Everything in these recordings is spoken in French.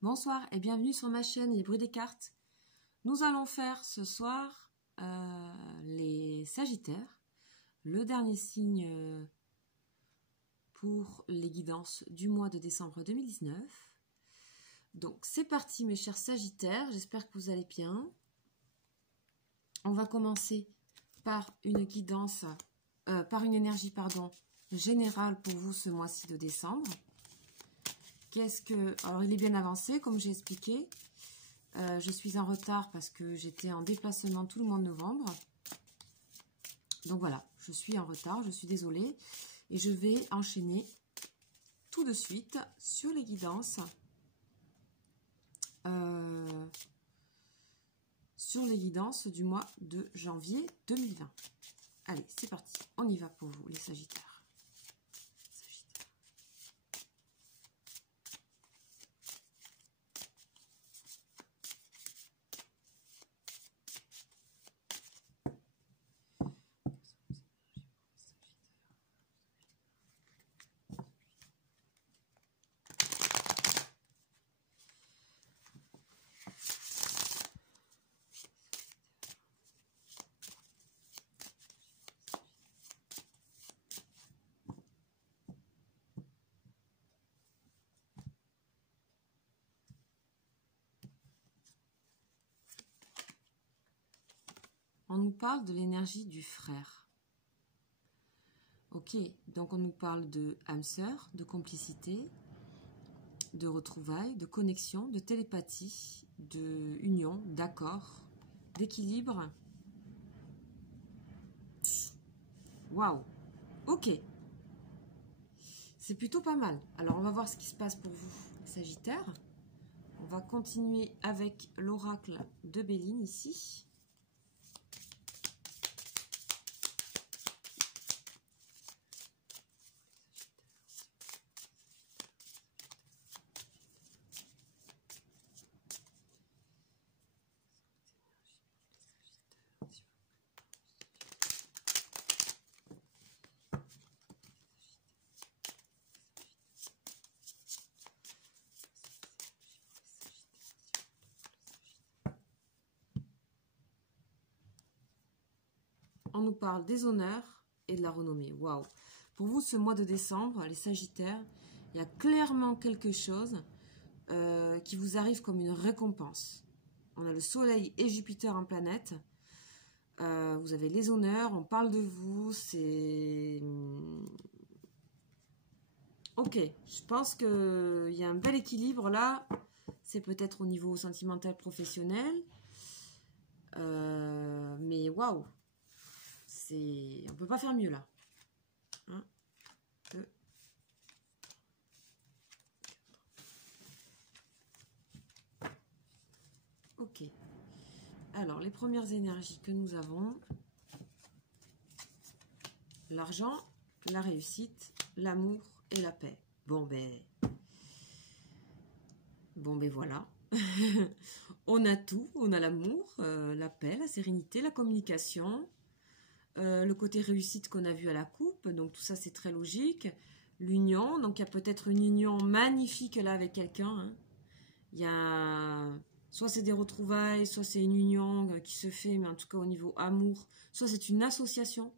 Bonsoir et bienvenue sur ma chaîne Les Bruits des cartes. Nous allons faire ce soir les Sagittaires, le dernier signe pour les guidances du mois de décembre 2019. Donc c'est parti mes chers Sagittaires, j'espère que vous allez bien. On va commencer par une guidance, par une énergie générale pour vous ce mois-ci de décembre. Alors il est bien avancé comme j'ai expliqué. Je suis en retard parce que j'étais en déplacement tout le mois de novembre. Donc voilà, je suis en retard, je suis désolée. Et je vais enchaîner tout de suite sur les guidances. Sur les guidances du mois de janvier 2020. Allez, c'est parti. On y va pour vous les Sagittaires. On nous parle de l'énergie du frère. Ok, donc on nous parle de âme sœur, de complicité, de retrouvailles, de connexion, de télépathie, de union, d'accord, d'équilibre. Waouh, ok. C'est plutôt pas mal. Alors on va voir ce qui se passe pour vous, Sagittaire. On va continuer avec l'oracle de Béline ici. On nous parle des honneurs et de la renommée. Waouh! Pour vous, ce mois de décembre, les Sagittaires, il y a clairement quelque chose qui vous arrive comme une récompense. On a le Soleil et Jupiter en planète. Vous avez les honneurs, on parle de vous. C'est... Ok, je pense qu'il y a un bel équilibre là. C'est peut-être au niveau sentimental professionnel. Mais waouh! On ne peut pas faire mieux là. 1, 2. Ok. Alors, les premières énergies que nous avons. L'argent, la réussite, l'amour et la paix. Bon ben voilà. On a tout. On a l'amour, la paix, la sérénité, la communication. Le côté réussite qu'on a vu à la coupe, donc tout ça c'est très logique. L'union, donc il y a peut-être une union magnifique là avec quelqu'un. Hein. Il y a soit c'est des retrouvailles, soit c'est une union qui se fait, mais en tout cas au niveau amour, soit c'est une association.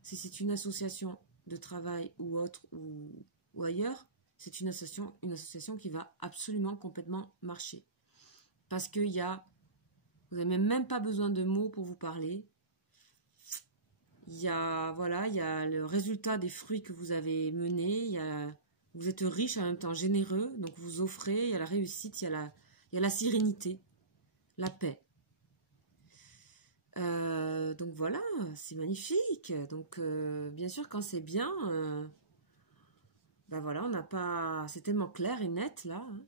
Si c'est une association de travail ou autre ou ailleurs, c'est une association qui va absolument complètement marcher. Parce que vous n'avez même pas besoin de mots pour vous parler. Il y a le résultat des fruits que vous avez menés. Vous êtes riche en même temps généreux, donc vous offrez. Il y a la réussite, il y a la sérénité, la paix. Donc voilà, c'est magnifique. Donc bien sûr, quand c'est bien, ben voilà, on n'a pas. C'est tellement clair et net là. Hein.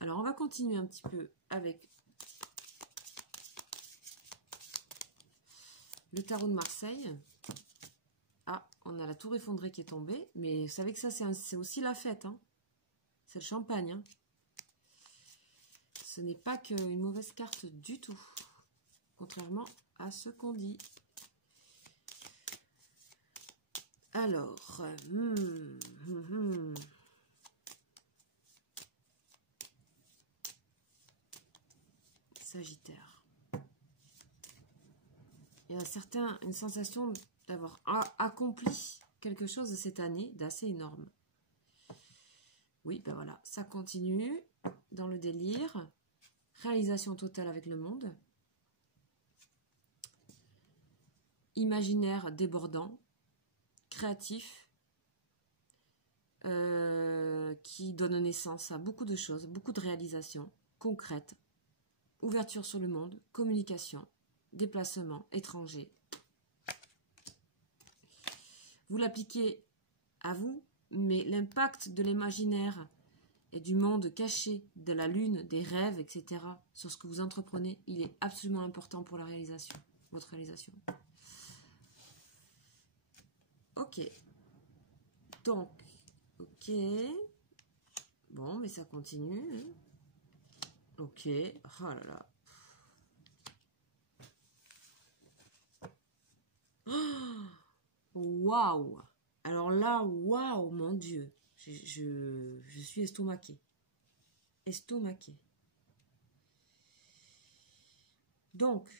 Alors on va continuer un petit peu avec le tarot de Marseille. Ah, on a la tour effondrée qui est tombée. Mais vous savez que ça, c'est aussi la fête. Hein. C'est le champagne. Hein. Ce n'est pas qu'une mauvaise carte du tout. Contrairement à ce qu'on dit. Alors, Sagittaire. Il y a une sensation d'avoir accompli quelque chose de cette année d'assez énorme. Oui, ben voilà, ça continue dans le délire. Réalisation totale avec le monde. Imaginaire débordant. Créatif. Qui donne naissance à beaucoup de choses, beaucoup de réalisations concrètes. Ouverture sur le monde, communication, déplacement, étranger. Vous l'appliquez à vous, mais l'impact de l'imaginaire et du monde caché, de la lune, des rêves, etc., sur ce que vous entreprenez, il est absolument important pour la réalisation, votre réalisation. Ok. Donc, ok. Bon, mais ça continue. Ok. Oh là là. Waouh! Alors là, waouh, mon Dieu. Je suis estomaquée. Estomaquée. Donc,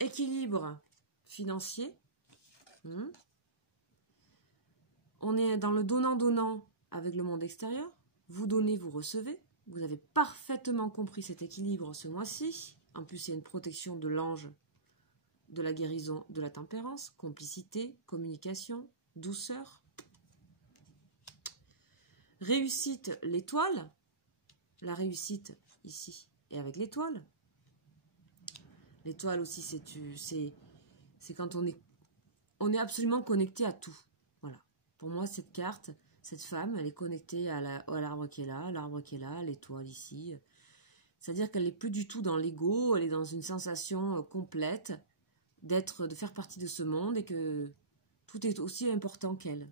équilibre financier. On est dans le donnant-donnant avec le monde extérieur. Vous donnez, vous recevez. Vous avez parfaitement compris cet équilibre ce mois-ci. En plus, il y a une protection de l'ange, de la guérison, de la tempérance, complicité, communication, douceur. Réussite, l'étoile. La réussite ici et avec l'étoile. L'étoile aussi, c'est quand on est absolument connecté à tout. Voilà. Pour moi, cette carte, cette femme, elle est connectée à l'arbre qui est là, l'étoile ici. C'est-à-dire qu'elle n'est plus du tout dans l'ego, elle est dans une sensation complète de faire partie de ce monde et que tout est aussi important qu'elle.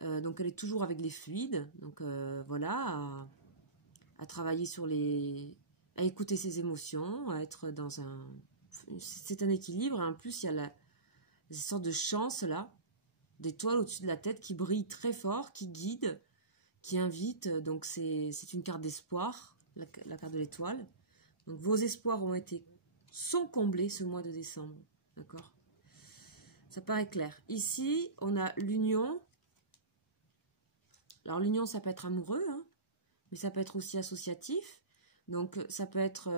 Donc elle est toujours avec les fluides, donc voilà, à travailler à écouter ses émotions, à être dans c'est un équilibre, et en plus il y a cette sorte de chance là, d'étoile au-dessus de la tête qui brille très fort, qui guide, qui invite, donc c'est une carte d'espoir, la carte de l'étoile. Donc vos espoirs sont comblés ce mois de décembre, d'accord? Ça paraît clair. Ici, on a l'union. Alors l'union, ça peut être amoureux, hein, mais ça peut être aussi associatif. Donc ça peut être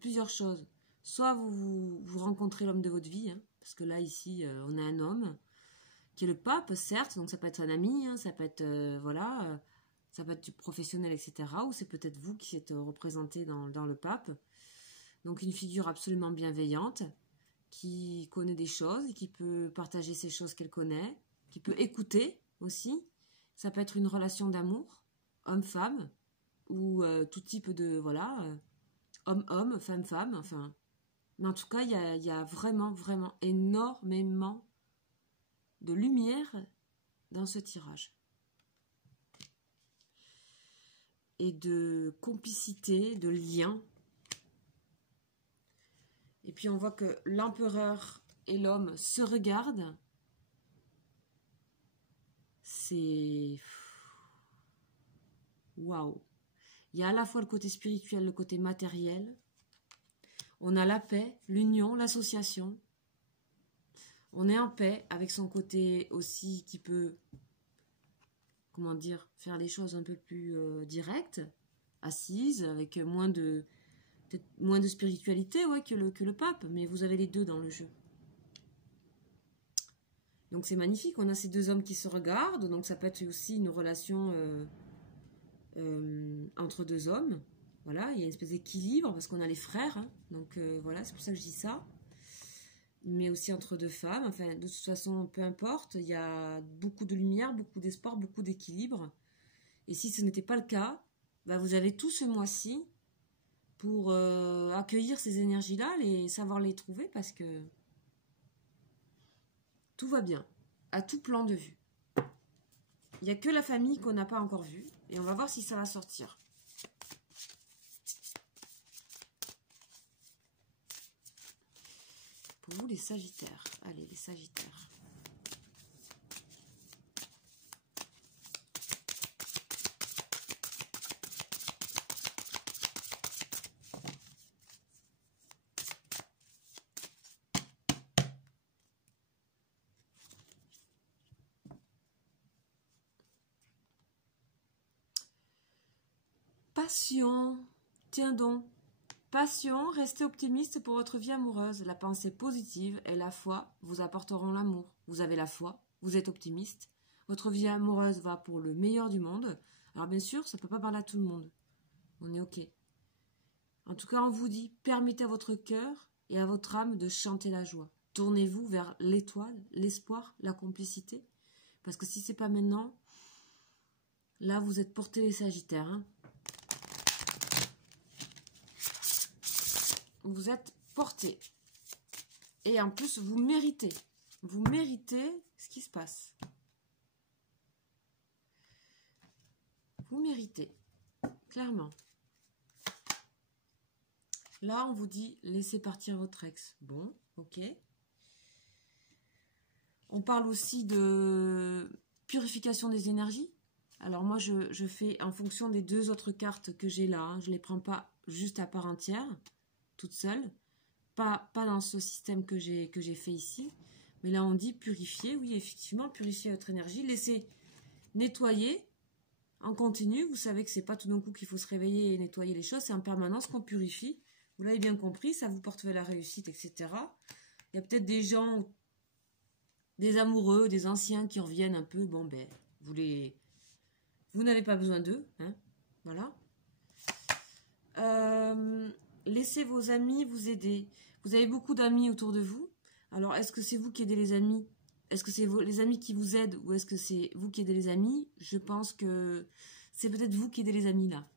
plusieurs choses. Soit vous rencontrez l'homme de votre vie, hein, parce que là ici on a un homme qui est le pape, certes, donc ça peut être un ami, hein, ça peut être ça peut être du professionnel, etc. Ou c'est peut-être vous qui êtes représenté dans le pape. Donc une figure absolument bienveillante, qui connaît des choses et qui peut partager ces choses qu'elle connaît, qui peut écouter aussi. Ça peut être une relation d'amour, homme-femme, ou tout type de, homme-homme, femme-femme, enfin. Mais en tout cas, il y a vraiment, vraiment énormément de lumière dans ce tirage. Et de complicité, de lien. Et puis on voit que l'empereur et l'homme se regardent. C'est... Waouh! Il y a à la fois le côté spirituel, le côté matériel. On a la paix, l'union, l'association. On est en paix avec son côté aussi qui peut, comment dire, faire les choses un peu plus directes, assises, avec peut-être moins de spiritualité que le pape, mais vous avez les deux dans le jeu. Donc c'est magnifique, on a ces deux hommes qui se regardent, donc ça peut être aussi une relation entre deux hommes. Voilà, il y a une espèce d'équilibre parce qu'on a les frères, hein, donc voilà, c'est pour ça que je dis ça. Mais aussi entre deux femmes, enfin de toute façon, peu importe, il y a beaucoup de lumière, beaucoup d'espoir, beaucoup d'équilibre. Et si ce n'était pas le cas, bah vous avez tout ce mois-ci pour accueillir ces énergies-là, savoir les trouver parce que tout va bien, à tout plan de vue. Il n'y a que la famille qu'on n'a pas encore vue et on va voir si ça va sortir. Pour vous, les Sagittaires. Allez, les Sagittaires. Passion. Tiens donc. Passion, restez optimiste pour votre vie amoureuse. La pensée positive et la foi vous apporteront l'amour. Vous avez la foi, vous êtes optimiste. Votre vie amoureuse va pour le meilleur du monde. Alors bien sûr, ça ne peut pas parler à tout le monde. On est ok. En tout cas, on vous dit, permettez à votre cœur et à votre âme de chanter la joie. Tournez-vous vers l'étoile, l'espoir, la complicité. Parce que si c'est pas maintenant, là vous êtes portés les Sagittaires. Hein. Vous êtes portés. Et en plus, vous méritez. Vous méritez ce qui se passe. Vous méritez. Clairement. Là, on vous dit, laissez partir votre ex. Bon, ok. On parle aussi de purification des énergies. Alors moi, je fais en fonction des 2 autres cartes que j'ai là. Hein. Je ne les prends pas juste à part entière, toute seule. Pas dans ce système que j'ai fait ici. Mais là, on dit purifier. Oui, effectivement, purifier votre énergie. Laissez nettoyer en continu. Vous savez que c'est pas tout d'un coup qu'il faut se réveiller et nettoyer les choses. C'est en permanence qu'on purifie. Vous l'avez bien compris, ça vous porte vers la réussite, etc. Il y a peut-être des gens, des amoureux, des anciens qui reviennent un peu. Bon, ben, vous n'avez pas besoin d'eux. Hein, voilà. Laissez vos amis vous aider. Vous avez beaucoup d'amis autour de vous. Alors, est-ce que c'est vous qui aidez les amis? Est-ce que c'est les amis qui vous aident ou est-ce que c'est vous qui aidez les amis? Je pense que c'est peut-être vous qui aidez les amis là.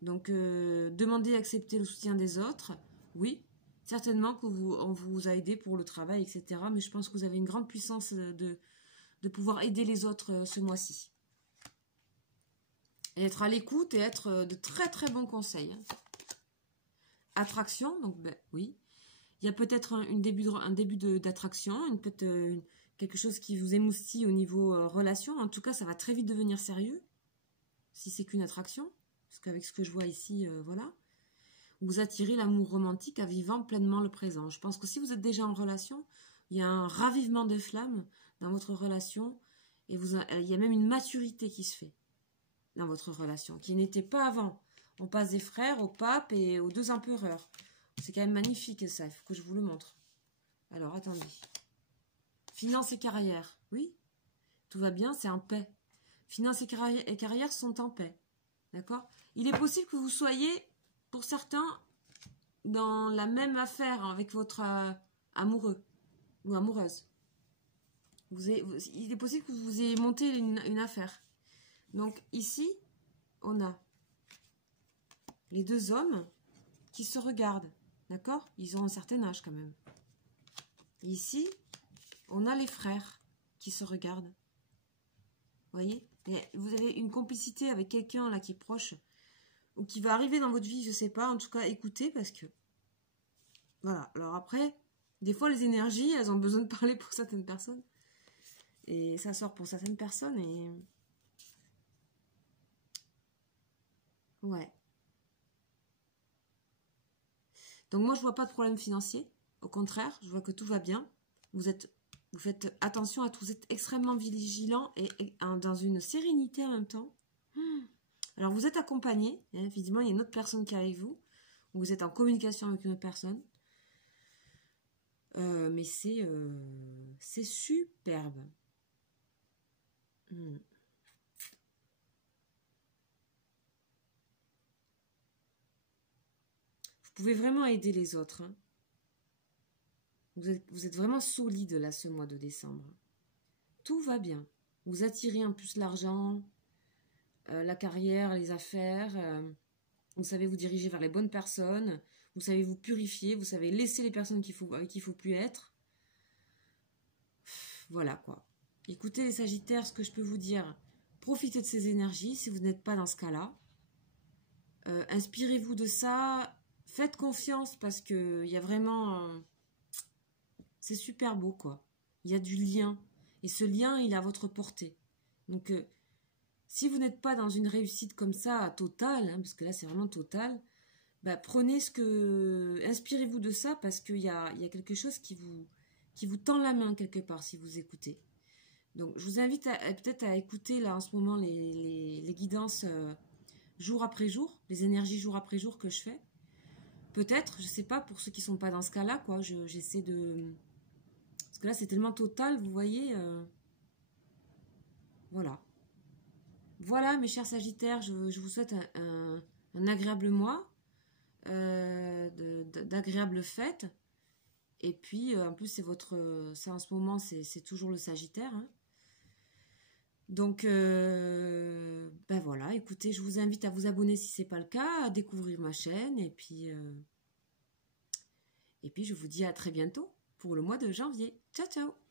Donc, demandez à accepter le soutien des autres. Oui, certainement on vous a aidé pour le travail, etc. Mais je pense que vous avez une grande puissance de pouvoir aider les autres ce mois-ci. Et être à l'écoute et être de très très bons conseils. Hein. Attraction, donc ben, oui. Il y a peut-être un début d'attraction, quelque chose qui vous émoustille au niveau relation. En tout cas, ça va très vite devenir sérieux, si c'est qu'une attraction. Parce qu'avec ce que je vois ici, voilà. Vous attirez l'amour romantique à vivant pleinement le présent. Je pense que si vous êtes déjà en relation, il y a un ravivement de flamme dans votre relation. Et il y a même une maturité qui se fait dans votre relation, qui n'était pas avant. On passe des frères au pape et aux 2 empereurs. C'est quand même magnifique ça, il faut que je vous le montre. Alors, attendez. Finances et carrière, oui. Tout va bien, c'est en paix. Finances et carrière sont en paix. D'accord? Il est possible que vous soyez, pour certains, dans la même affaire avec votre amoureux ou amoureuse. Il est possible que vous ayez monté une affaire. Donc, ici, on a les 2 hommes qui se regardent. D'accord? Ils ont un certain âge quand même. Et ici, on a les frères qui se regardent. Vous voyez? Et vous avez une complicité avec quelqu'un là qui est proche ou qui va arriver dans votre vie, je sais pas. En tout cas, écoutez parce que... Voilà. Alors après, des fois, les énergies, elles ont besoin de parler pour certaines personnes. Et ça sort pour certaines personnes et... Ouais. Donc moi, je vois pas de problème financier. Au contraire, je vois que tout va bien. Vous faites attention à tout. Vous êtes extrêmement vigilant et dans une sérénité en même temps. Alors, vous êtes accompagné. Hein, évidemment, il y a une autre personne qui est avec vous. Vous êtes en communication avec une autre personne. Mais c'est superbe. Vous pouvez vraiment aider les autres. Hein. Vous êtes vraiment solide là ce mois de décembre. Tout va bien. Vous attirez en plus l'argent, la carrière, les affaires. Vous savez vous diriger vers les bonnes personnes. Vous savez vous purifier. Vous savez laisser les personnes avec qui il ne faut plus être. Voilà quoi. Écoutez les Sagittaires, ce que je peux vous dire, profitez de ces énergies si vous n'êtes pas dans ce cas-là. Inspirez-vous de ça. Faites confiance parce qu'il y a vraiment... c'est super beau, quoi. Il y a du lien. Et ce lien, il est à votre portée. Donc, si vous n'êtes pas dans une réussite comme ça, totale, hein, parce que là, c'est vraiment total, bah, prenez inspirez-vous de ça parce qu'il y a quelque chose qui vous tend la main quelque part si vous écoutez. Donc, je vous invite peut-être à écouter là en ce moment les guidances jour après jour, les énergies jour après jour que je fais. Peut-être, je sais pas, pour ceux qui sont pas dans ce cas-là, quoi, j'essaie de... Parce que là, c'est tellement total, vous voyez. Voilà. Voilà, mes chers Sagittaires, je vous souhaite un agréable mois, d'agréables fêtes. Et puis, en plus, c'est votre... Ça, en ce moment, c'est toujours le Sagittaire, hein. Donc, ben voilà, écoutez, je vous invite à vous abonner si ce n'est pas le cas, à découvrir ma chaîne, et puis je vous dis à très bientôt pour le mois de janvier. Ciao, ciao!